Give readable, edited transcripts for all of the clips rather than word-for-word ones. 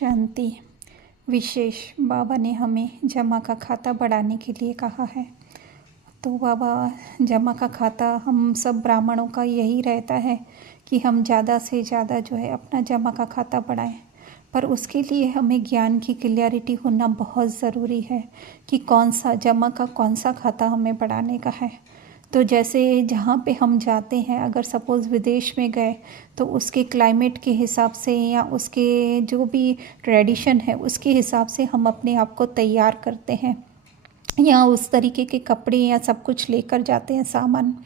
शांति। विशेष बाबा ने हमें जमा का खाता बढ़ाने के लिए कहा है। तो बाबा, जमा का खाता हम सब ब्राह्मणों का यही रहता है कि हम ज़्यादा से ज़्यादा जो है अपना जमा का खाता बढ़ाएं, पर उसके लिए हमें ज्ञान की क्लियरिटी होना बहुत ज़रूरी है कि कौन सा जमा का कौन सा खाता हमें बढ़ाने का है। तो जैसे जहाँ पे हम जाते हैं, अगर सपोज़ विदेश में गए तो उसके क्लाइमेट के हिसाब से या उसके जो भी ट्रेडिशन है उसके हिसाब से हम अपने आप को तैयार करते हैं या उस तरीके के कपड़े या सब कुछ लेकर जाते हैं सामान।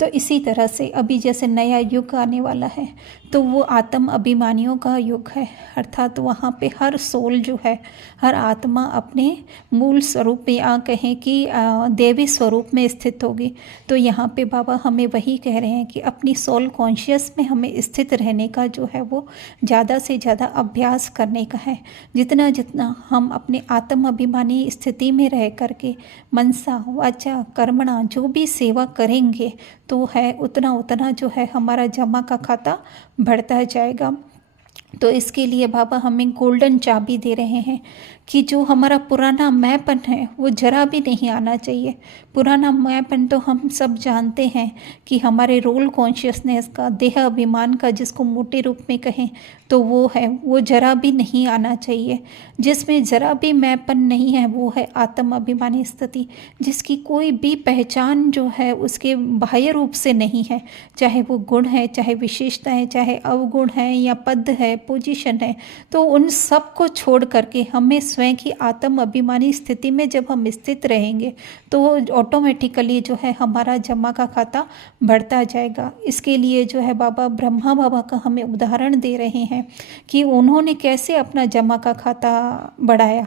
तो इसी तरह से अभी जैसे नया युग आने वाला है तो वो आत्म अभिमानियों का युग है, अर्थात वहाँ पे हर सोल जो है, हर आत्मा अपने मूल स्वरूप या कहें कि देवी स्वरूप में स्थित होगी। तो यहाँ पे बाबा हमें वही कह रहे हैं कि अपनी सोल कॉन्शियस में हमें स्थित रहने का जो है वो ज़्यादा से ज़्यादा अभ्यास करने का है। जितना जितना हम अपने आत्म अभिमानी स्थिति में रह करके मनसा वाचा कर्मणा जो भी सेवा करेंगे तो है उतना उतना जो है हमारा जमा का खाता बढ़ता जाएगा। तो इसके लिए बाबा हमें गोल्डन चाबी दे रहे हैं कि जो हमारा पुराना मैंपन है वो जरा भी नहीं आना चाहिए। पुराना मैंपन तो हम सब जानते हैं कि हमारे रोल कॉन्शियसनेस का, देह अभिमान का, जिसको मोटे रूप में कहें तो वो है, वो जरा भी नहीं आना चाहिए। जिसमें जरा भी मैंपन नहीं है वो है आत्म अभिमानी स्थिति, जिसकी कोई भी पहचान जो है उसके बाह्य रूप से नहीं है, चाहे वो गुण है, चाहे विशेषता है, चाहे अवगुण है या पद है, पोजीशन है। तो उन सब को छोड़ करके हमें स्वयं की आत्म अभिमानी स्थिति में जब हम स्थित रहेंगे तो ऑटोमेटिकली जो है हमारा जमा का खाता बढ़ता जाएगा। इसके लिए जो है बाबा ब्रह्मा बाबा का हमें उदाहरण दे रहे हैं कि उन्होंने कैसे अपना जमा का खाता बढ़ाया।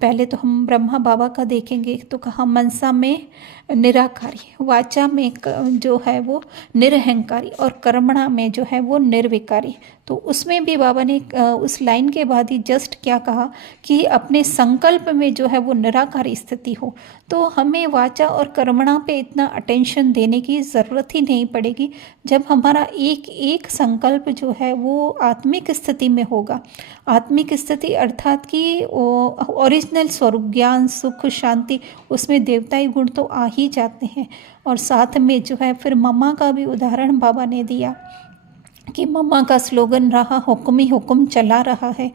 पहले तो हम ब्रह्मा बाबा का देखेंगे तो कहा मनसा में निराकारी, वाचा में जो है वो निरहंकारी और कर्मणा में जो है वो निर्विकारी। तो उसमें भी बाबा ने उस लाइन के बाद ही जस्ट क्या कहा कि अपने संकल्प में जो है वो निराकारी स्थिति हो। तो हमें वाचा और कर्मणा पे इतना अटेंशन देने की ज़रूरत ही नहीं पड़ेगी जब हमारा एक एक संकल्प जो है वो आत्मिक स्थिति में होगा। आत्मिक स्थिति अर्थात कि ओरिजिनल स्वरूप, ज्ञान, सुख, शांति, उसमें देवताई गुण तो आ ही जाते हैं। और साथ में जो है फिर मम्मा का भी उदाहरण बाबा ने दिया कि मम्मा का स्लोगन रहा हुक्म ही हुक्म चला रहा है।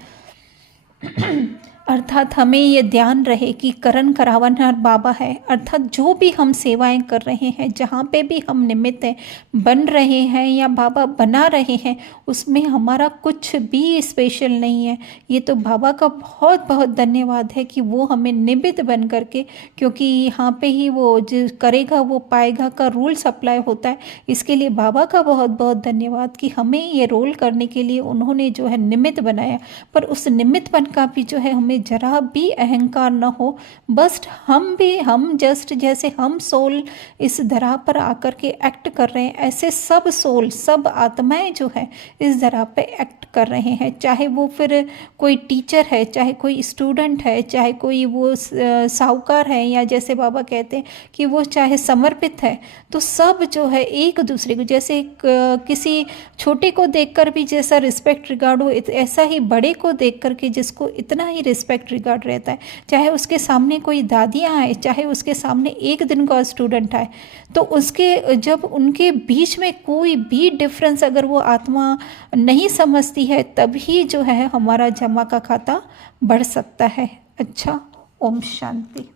अर्थात हमें ये ध्यान रहे कि करण करावनहार बाबा है, अर्थात जो भी हम सेवाएं कर रहे हैं, जहाँ पे भी हम निमित्त हैं, बन रहे हैं या बाबा बना रहे हैं, उसमें हमारा कुछ भी स्पेशल नहीं है। ये तो बाबा का बहुत बहुत धन्यवाद है कि वो हमें निमित्त बन करके, क्योंकि यहाँ पे ही वो जो करेगा वो पाएगा का रूल सप्लाई होता है। इसके लिए बाबा का बहुत बहुत धन्यवाद कि हमें ये रोल करने के लिए उन्होंने जो है निमित्त बनाया। पर उस निमित्तपन का भी जो है हमें जरा भी अहंकार न हो। बस हम जस्ट जैसे हम सोल इस धरा पर आकर के एक्ट कर रहे हैं, ऐसे सब सोल, सब आत्माएं जो है इस धरा पे एक्ट कर रहे हैं। चाहे वो फिर कोई टीचर है, चाहे कोई स्टूडेंट है, चाहे कोई वो साहूकार है, या जैसे बाबा कहते हैं कि वो चाहे समर्पित है, तो सब जो है एक दूसरे को जैसे किसी छोटे को देखकर भी जैसा रिस्पेक्ट रिगार्ड हो, ऐसा ही बड़े को देख करके जिसको इतना ही रिस्पेक्ट रिगार्ड रहता है। चाहे उसके सामने कोई दादियाँ आए, चाहे उसके सामने एक दिन का स्टूडेंट आए, तो उसके जब उनके बीच में कोई भी डिफरेंस अगर वो आत्मा नहीं समझती है, तभी जो है हमारा जमा का खाता बढ़ सकता है। अच्छा, ओम शांति।